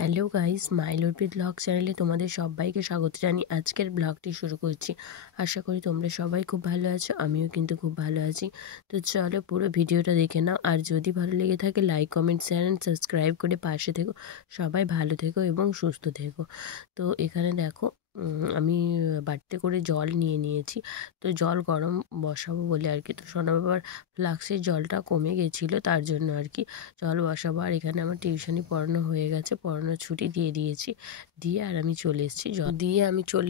Hello guys, মাইলোরপি blog চ্যানেলে তোমাদের সবাইকে স্বাগত জানিয়ে আজকের ব্লগটি শুরু করছি। আশা করি তোমরা সবাই খুব ভালো আছো, আমিও কিন্তু খুব ভালো আছি। তো চলো পুরো ভিডিওটা দেখে নাও, আর যদি ভালো লেগে থাকে like comment share and subscribe করে পাশে থেকো। সবাই ভালো থেকো এবং সুস্থ থেকো। তো এখানে দেখো আমি বাড়িতে করে জল নিয়ে নিয়েছি। তো জল গরম বসাবো বলে আর কি, তো সোনা বাবার ফ্লাক্সের জলটা কমে গেছিলো, তার জন্য আর কি জল বসাবো। আর এখানে আমার টিউশনি পড়ানো হয়ে গেছে, পড়ানোর ছুটি দিয়ে দিয়েছি, দিয়ে আর আমি চলে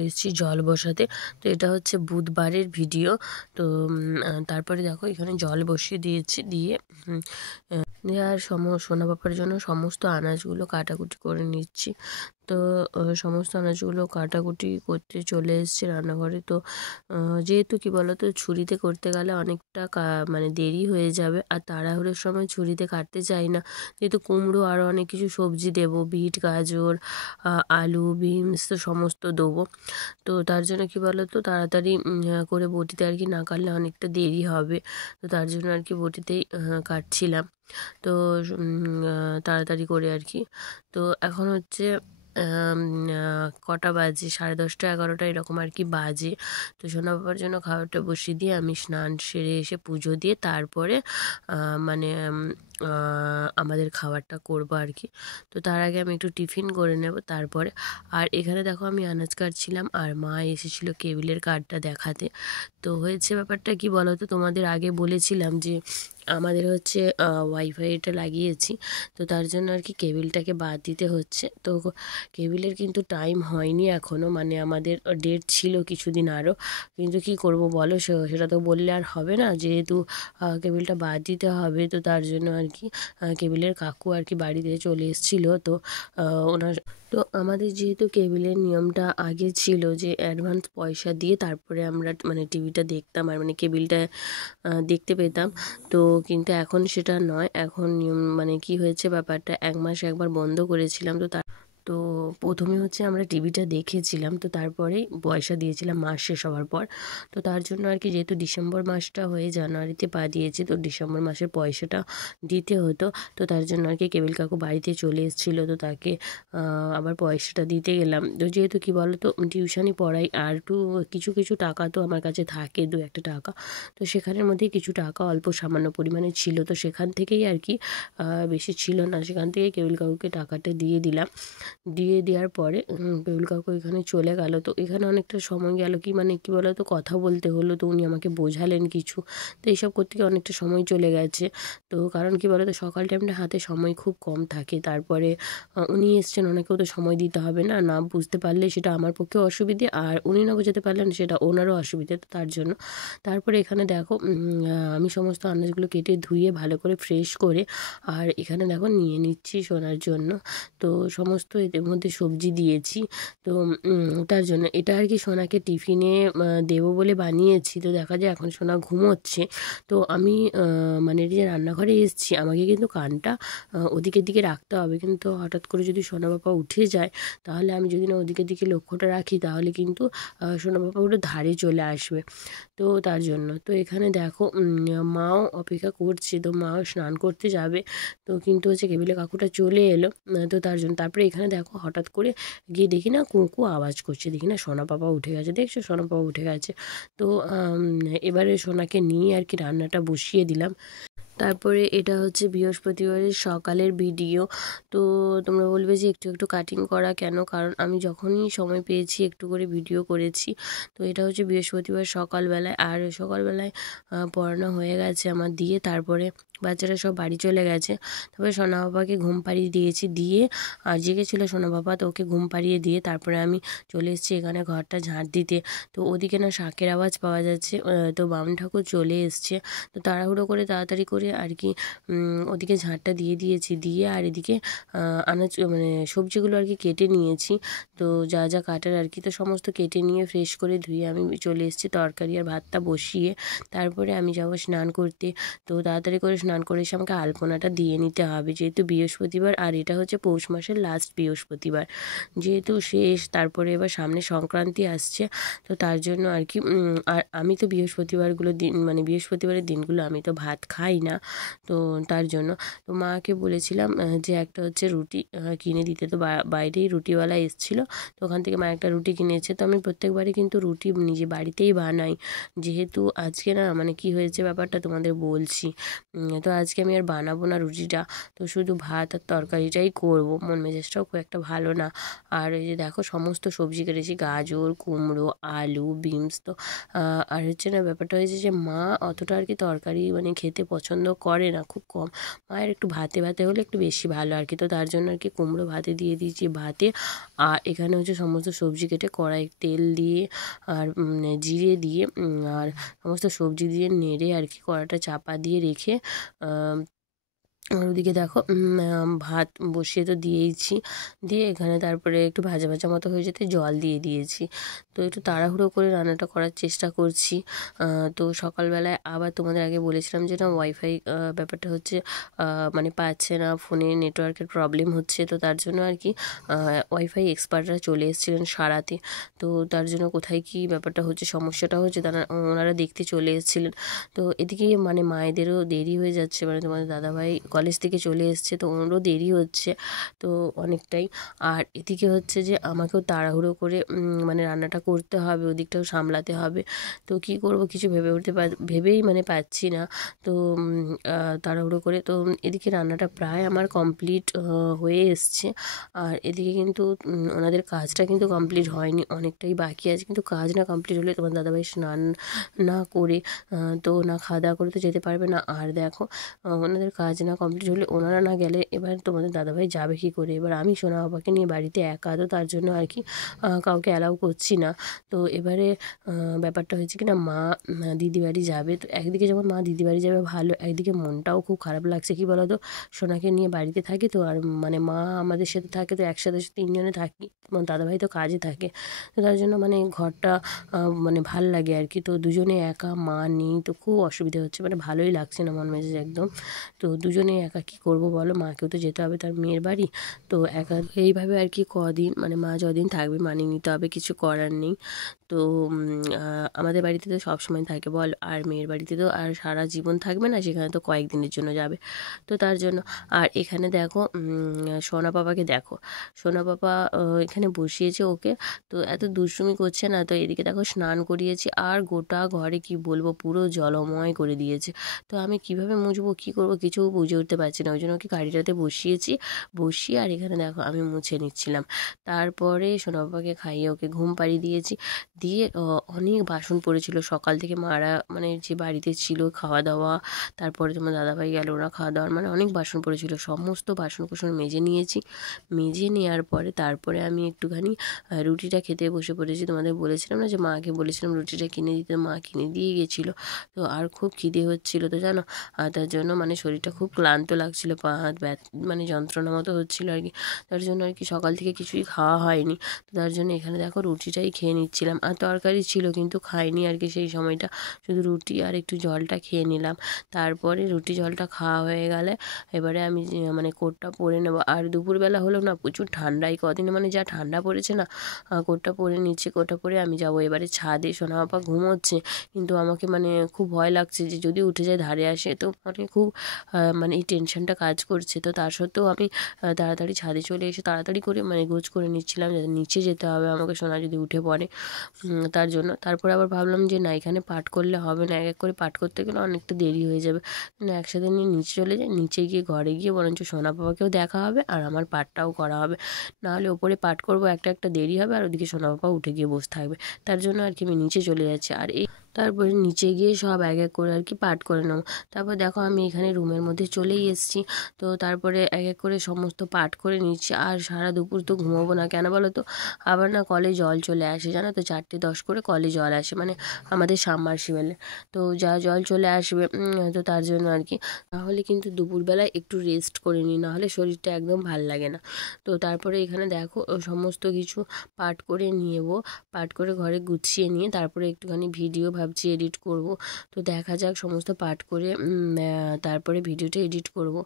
এসেছি জল বসাতে। তো এটা হচ্ছে বুধবারের ভিডিও। তো তারপরে দেখো এখানে জল বসিয়ে দিয়েছি, দিয়ে আর সোনা বাবার জন্য সমস্ত আনাজগুলো কাটাকুটি করে নিচ্ছি। তো সমস্ত আনাজগুলো কাটাকুটি করতে চলে এসেছি রান্নাঘরে। তো যেহেতু কি বলতো, ছুরিতে করতে গেলে অনেকটা মানে দেরি হয়ে যাবে, আর তাড়াহুড়োর সময় ছুরিতে কাটতে চাই না, যেহেতু কুমড়ো আরও অনেক কিছু সবজি দেবো, বিট গাজর আলু বিনস তো সমস্ত দেবো। তো তার জন্য কি বলতো, তাড়াতাড়ি করে বটিতে আর কি না কাটলে অনেকটা দেরি হবে। তো তার জন্য আর কি বটিতেই কাটছিলাম। তো তাড়াতাড়ি করে আর কি। তো এখন হচ্ছে কটা বাজে, 10:30 11টা এরকম আর কি বাজে। তো সোনা বাবার জন্য খাবারটা বসিয়ে দিয়ে আমি স্নান সেরে এসে পুজো দিয়ে তারপরে মানে আমাদের খাবারটা করবো আর কি। তো তার আগে আমি একটু টিফিন করে নেব তারপরে। আর এখানে দেখো আমি আনাজ কাটছিলাম, আর মা এসেছিলো কেবিলের কার্ডটা দেখাতে। তো হয়েছে ব্যাপারটা কি বলো তো, তোমাদের আগে বলেছিলাম যে আমাদের হচ্ছে ওয়াইফাইটা লাগিয়েছি, তো তার জন্য আর কি কেবিলটাকে বাদ দিতে হচ্ছে। তো কেবিলের কিন্তু টাইম হয়নি এখনও, মানে আমাদের ডেট ছিল কিছুদিন আরও, কিন্তু কি করব বলো, সেটা তো বললে আর হবে না, যেহেতু কেবিলটা বাদ দিতে হবে। তো তার জন্য আর কি কেবিলের কাকু আর কি বাড়িতে চলে এসেছিলো। তো ওনার তো আমাদের যেহেতু কেবিলের নিয়মটা আগে ছিল যে অ্যাডভান্স পয়সা দিয়ে তারপরে আমরা মানে টিভিটা দেখতাম, আর মানে কেবিলটা দেখতে পেতাম। তো কিন্তু এখন সেটা নয়, এখন নিয়ম মানে কি হয়েছে ব্যাপারটা, 1 মাস একবার বন্ধ করেছিলাম। তো প্রথমে হচ্ছে আমরা টিভিটা দেখেছিলাম, তো তারপরেই পয়সা দিয়েছিলাম মাস শেষ হওয়ার পর। তো তার জন্য আর কি, যেহেতু ডিসেম্বর মাসটা হয়ে জানুয়ারিতে পা দিয়েছি, তো ডিসেম্বর মাসের পয়সাটা দিতে হতো। তো তার জন্য আর কি কেবিল কাকু বাড়িতে চলে এসেছিলো, তো তাকে আবার পয়সাটা দিতে গেলাম। তো যেহেতু কি বলো তো, টিউশনি পড়াই, আর একটু কিছু কিছু টাকা তো আমার কাছে থাকে, 2-1 টাকা। তো সেখানের মধ্যে কিছু টাকা অল্প সামান্য পরিমাণে ছিল, তো সেখান থেকেই আর কি বেশি ছিল না, সেখান থেকে কেবিল কাকুকে টাকাটা দিয়ে দিলাম। দিয়ে দেওয়ার পরে কেবিল কাকু এখানে চলে গেল। তো এখানে অনেকটা সময় গেল, কি মানে কি বলো তো, কথা বলতে হলো, তো উনি আমাকে বোঝালেন কিছু। তো এইসব করতে গিয়ে অনেকটা সময় চলে গেছে। তো কারণ কি বলো তো, সকাল টাইমটা হাতে সময় খুব কম থাকে। তারপরে উনি এসছেন, ওনাকেও তো সময় দিতে হবে, না না বুঝতে পারলে সেটা আমার পক্ষেও অসুবিধে, আর উনি না বোঝাতে পারলেন সেটা ওনারও অসুবিধে। তো তার জন্য তারপরে এখানে দেখো আমি সমস্ত আনাজগুলো কেটে ধুয়ে ভালো করে ফ্রেশ করে, আর এখানে দেখো নিয়ে নিচ্ছি সোনার জন্য। তো সমস্ত এর মধ্যে সবজি দিয়েছি। তো তার জন্য এটা আর কি সোনাকে টিফিনে দেবো বলে বানিয়েছি। তো দেখা যায় এখন সোনা ঘুমোচ্ছে। তো আমি মানে যে রান্নাঘরে এসেছি, আমাকে কিন্তু কানটা ওদিকের দিকে রাখতে হবে, কিন্তু হঠাৎ করে যদি সোনা বাবা উঠে যায়, তাহলে আমি যদি না ওদিকের দিকে লক্ষ্যটা রাখি, তাহলে কিন্তু সোনা বাবা ওটা ধারে চলে আসবে। তো তার জন্য তো এখানে দেখো মাও অপেক্ষা করছে, তো মাও স্নান করতে যাবে। তো কিন্তু হচ্ছে কেবিলে কাকুটা চলে এলো। তো তার জন্য তারপরে এখানে দেখো হঠাৎ করে গিয়ে দেখি না কুঁকু আওয়াজ করছে, দেখি না সোনা পাপা উঠে গেছে, দেখছো সোনা পাপা উঠে গেছে। তো এবারে সোনাকে নিয়ে আর কি রান্নাটা বসিয়ে দিলাম। তারপরে এটা হচ্ছে বৃহস্পতিবারের সকালের ভিডিও। তো তোমরা বলবে যে একটু একটু কাটিং করা কেন, কারণ আমি যখনই সময় পেয়েছি একটু করে ভিডিও করেছি। তো এটা হচ্ছে বৃহস্পতিবার সকালবেলায়, আর সকালবেলায় পড়ানো হয়ে গেছে আমার, দিয়ে তারপরে বাচ্চারা সব বাড়ি চলে গেছে। তারপরে সোনা বাবাকে ঘুম পাড়িয়ে দিয়েছি, দিয়ে আর জেগেছিলো সোনা বাবা, তো ওকে ঘুম পাড়িয়ে দিয়ে তারপরে আমি চলে এসেছি এখানে ঘরটা ঝাঁট দিতে। তো ওদিকে না শাঁখের আওয়াজ পাওয়া যাচ্ছে, তো বামুন ঠাকুর চলে এসছে। তো তাড়াহুড়ো করে তাড়াতাড়ি করে আর কি ওদিকে ঝাঁটটা দিয়ে দিয়েছি, দিয়ে আর এদিকে আনাজ মানে সবজিগুলো আর কি কেটে নিয়েছি। তো যা যা কাটার আর কি, তো সমস্ত কেটে নিয়ে ফ্রেশ করে ধুয়ে আমি চলে এসেছি তরকারি আর ভাতটা বসিয়ে। তারপরে আমি যাবো স্নান করতে। তো তাড়াতাড়ি করে স্নান করে এসে আমাকে আলপনাটা দিয়ে নিতে হবে, যেহেতু বৃহস্পতিবার আর এটা হচ্ছে পৌষ মাসের লাস্ট বৃহস্পতিবার, যেহেতু শেষ। তারপরে এবার সামনে সংক্রান্তি আসছে, তো তার জন্য আর কি আর আমি তো বৃহস্পতিবারগুলো দিন মানে বৃহস্পতিবারের দিনগুলো আমি তো ভাত খাই না, তো তার জন্য তো মাকে বলেছিলাম যে একটা হচ্ছে রুটি কিনে দিতে। তো বাইরেই রুটিওয়ালা এসেছিলো, তো ওখান থেকে মা একটা রুটি কিনেছে। তো আমি প্রত্যেকবারই কিন্তু রুটি নিজে বাড়িতেই বানাই, যেহেতু আজকে না মানে কি হয়েছে ব্যাপারটা তোমাদের বলছি। তো আজকে আমি আর বানাবো না রুটিটা, তো শুধু ভাত আর তরকারিটাই করবো। মন মেজাজটাও খুব একটা ভালো না। আর এই যে দেখো সমস্ত সবজি কেটেছি, গাজর, কুমড়ো, আলু, বিনস। তো আর হচ্ছে না ব্যাপারটা হয়েছে যে মা অতটা আর কি তরকারি মানে খেতে পছন্দ করে না, খুব কম। মায়ের একটু ভাতে ভাতে হলে একটু বেশি ভালো আর কি। তো তার জন্য আর কি কুমড়ো ভাতে দিয়ে দিয়েছি ভাতে। আর এখানে হচ্ছে সমস্ত সবজি কেটে কড়াই তেল দিয়ে আর জিরে দিয়ে আর সমস্ত সবজি দিয়ে নেড়ে আর কি কড়াটা চাপা দিয়ে রেখে আর ওদিকে দেখো ভাত বসিয়ে তো দিয়েইছি, দিয়ে এখানে তারপরে একটু ভাজা ভাজা মতো হয়ে যেতে জল দিয়ে দিয়েছি। তো একটু তাড়াহুড়ো করে রান্নাটা করার চেষ্টা করছি। তো সকালবেলায় আবার তোমাদের আগে বলেছিলাম যে না ওয়াইফাই ব্যাপারটা হচ্ছে মানে পাচ্ছে না, ফোনে নেটওয়ার্কের প্রবলেম হচ্ছে। তো তার জন্য আর কি ওয়াইফাই এক্সপার্টরা চলে এসেছিলেন সারাতে। তো তার জন্য কোথায় কী ব্যাপারটা হচ্ছে, সমস্যাটা হচ্ছে, তারা ওনারা দেখতে চলে এসেছিলেন। তো এদিকে মানে মায়েদেরও দেরি হয়ে যাচ্ছে, মানে তোমাদের দাদাভাই কলেজ থেকে চলে এসছে, তো ওনারও দেরি হচ্ছে তো অনেকটাই। আর এদিকে হচ্ছে যে আমাকেও তাড়াহুড়ো করে মানে রান্নাটা করতে হবে, ওদিকটাও সামলাতে হবে। তো কী করব কিছু ভেবেই মানে পাচ্ছি না। তো তাড়াহুড়ো করে তো এদিকে রান্নাটা প্রায় আমার কমপ্লিট হয়ে এসছে। আর এদিকে কিন্তু ওনাদের কাজটা কিন্তু কমপ্লিট হয়নি, অনেকটাই বাকি আছে। কিন্তু কাজ না কমপ্লিট হলে তোমার দাদাভাই স্নান না করে তো না খাওয়া দাওয়া করে তো যেতে পারবে না। আর দেখো ওনাদের কাজ না কমপ্লিট হলে, ওনারা না গেলে এবার তোমাদের দাদাভাই যাবে কী করে। এবার আমি সোনা বাবাকে নিয়ে বাড়িতে একা, তো তার জন্য আর কি কাউকে অ্যালাউ করছি না। তো এবারে ব্যাপারটা হয়েছে কি না, মা দিদি বাড়ি যাবে। তো একদিকে যখন মা দিদি বাড়ি যাবে ভালো, একদিকে মনটাও খুব খারাপ লাগছে। কী বলো তো, সোনাকে নিয়ে বাড়িতে থাকি তো, আর মানে মা আমাদের সাথে থাকে, তো একসাথে তিনজনে থাকি। আমার দাদাভাই তো কাজে থাকে, তো তার জন্য মানে ঘরটা মানে ভাল লাগে আর কি। তো দুজনে একা, মা নেই, তো খুব অসুবিধা হচ্ছে, মানে ভালোই লাগছে না মন মেজাজ একদম। তো দুজনে একা কী করবো বলো, মাকেও তো যেতে হবে তার মেয়ের বাড়ি। তো একা এইভাবে আর কি কদিন মানে মা যদিন থাকবে মানিয়ে নিতে হবে, কিছু করার নেই। তো আমাদের বাড়িতে তো সবসময় থাকে বল, আর মেয়ের বাড়িতে তো আর সারা জীবন থাকবে না, সেখানে তো কয়েকদিনের জন্য যাবে। তো তার জন্য আর এখানে দেখো সোনা পাপাকে দেখো, সোনা পাপা এখানে বসিয়েছে ওকে, তো এত দুষ্টুমি করছে না। তো এদিকে দেখো স্নান করিয়েছি, আর গোটা ঘরে কি বলবো পুরো জলময় করে দিয়েছে। তো আমি কিভাবে মুছবো কী করবো কিছু বুঝে উঠতে পারছি না, ওই জন্য ওকে গাড়িটাতে বসিয়ে আর এখানে দেখো আমি মুছে নিচ্ছিলাম। তারপরে সোনা বাবাকে খাইয়ে ওকে ঘুম পাড়িয়ে দিয়েছি, দিয়ে অনেক বাসন পড়েছিল সকাল থেকে, মারা মানে যে বাড়িতে ছিল খাওয়া দাওয়া, তারপরে তোমার দাদাভাই গেল ওরা খাওয়া দাওয়ার, মানে অনেক বাসন পড়েছিল, সমস্ত বাসন কুসন মেজে নিয়েছি। মেজে নেওয়ার পরে তারপরে আমি একটুখানি রুটিটা খেতে বসে পড়েছি। তোমাদের বলেছিলাম না যে মাকে বলেছিলাম রুটিটা কিনে দিতে, মা কিনে দিয়ে গেছিলো। তো আর খুব খিদে হচ্ছিলো তো জানো, তার জন্য মানে শরীরটা খুব ক্লান্ত লাগছিলো, পা হাত মানে যন্ত্রণা মতো হচ্ছিলো আর কি। তার জন্য আর কি সকাল থেকে কিছুই খাওয়া হয়নি। তো তার জন্য এখানে দেখো রুটিটাই খেয়ে নিচ্ছিলাম, আর তরকারি ছিল কিন্তু খাইনি আর কি সেই সময়টা, শুধু রুটি আর একটু জলটা খেয়ে নিলাম। তারপরে রুটি জলটা খাওয়া হয়ে গেলে এবারে আমি মানে কোটটা পরে নেবো। আর দুপুরবেলা হলো না প্রচুর ঠান্ডা, এই কদিনে মানে যা ঠান্ডা পড়েছে না, কোটটা পরে নিচ্ছি। কোটটা পরে আমি যাবো এবারে ছাদে, সোনা বাবা ঘুমোচ্ছে, কিন্তু আমাকে মানে খুব ভয় লাগছে যে যদি উঠে যায় ধারে আসে, তো মানে খুব মানে এই টেনশনটা কাজ করছে। তো তার সত্ত্বেও আমি তাড়াতাড়ি ছাদে চলে এসে তাড়াতাড়ি করে মানে গোছ করে নিচ্ছিলাম, যাতে নিচে যেতে হবে আমাকে, সোনা যদি উঠে পড়ে তার জন্য। তারপরে আবার ভাবলাম যে না এখানে পাঠ করলে হবে না, এক এক করে পাঠ করতে গেলে অনেকটা দেরি হয়ে যাবে, একসাথে নিয়ে নিচে চলে যাই, নিচে গিয়ে ঘরে গিয়ে বরঞ্চ সোনা বাবাকেও দেখা হবে আর আমার পাঠটাও করা হবে। নাহলে ওপরে পাঠ করবো একটা একটা দেরি হবে, আর ওদিকে সোনা বাবা উঠে গিয়ে বসে থাকবে। তার জন্য আর কি আমি নিচে চলে যাচ্ছি, আর এই তারপরে নিচে গিয়ে সব এক এক করে আর কি পাঠ করে নেবো। তারপর দেখো আমি এখানে রুমের মধ্যে চলেই এসেছি। তো তারপরে এক এক করে সমস্ত পাঠ করে নিচ্ছি, আর সারা দুপুর তো ঘুমোবো না, কেন বলো তো, আবার না কলে জল চলে আসে জানো তো, 4:10 করে কলে জল আসে, মানে আমাদের সাবমার্সিবলে। তো যা জল চলে আসবে, তো তার জন্য আর কি, নাহলে কিন্তু দুপুরবেলায় একটু রেস্ট করে নিই, নাহলে শরীরটা একদম ভাল লাগে না। তো তারপরে এখানে দেখো সমস্ত কিছু পাঠ করে নেবো, পাঠ করে ঘরে গুছিয়ে নিয়ে তারপরে একটুখানি ভিডিও ভাবছি এডিট করব। তো দেখা যাক, সমস্ত পাঠ করে তারপরে ভিডিওটা এডিট করব।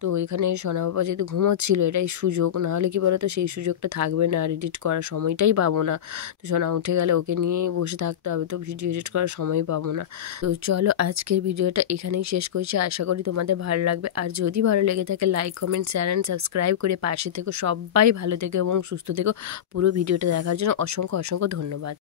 তো এখানে সোনা বাবা যেহেতু ঘুমোচ্ছিল, এটাই সুযোগ, নাহলে কি বলো তো সেই সুযোগটা থাকবে না, আর এডিট করার সময়টাই পাবো না। তো সোনা উঠে গেলে ওকে নিয়েই বসে থাকতে হবে, তো ভিডিও এডিট করার সময় পাবো না। তো চলো আজকের ভিডিওটা এখানেই শেষ করছি, আশা করি তোমাদের ভালো লাগবে। আর যদি ভালো লেগে থাকে like comment share and subscribe করে পাশে থেকো। সবাই ভালো থেকো এবং সুস্থ থেকো। পুরো ভিডিওটা দেখার জন্য অসংখ্য অসংখ্য ধন্যবাদ।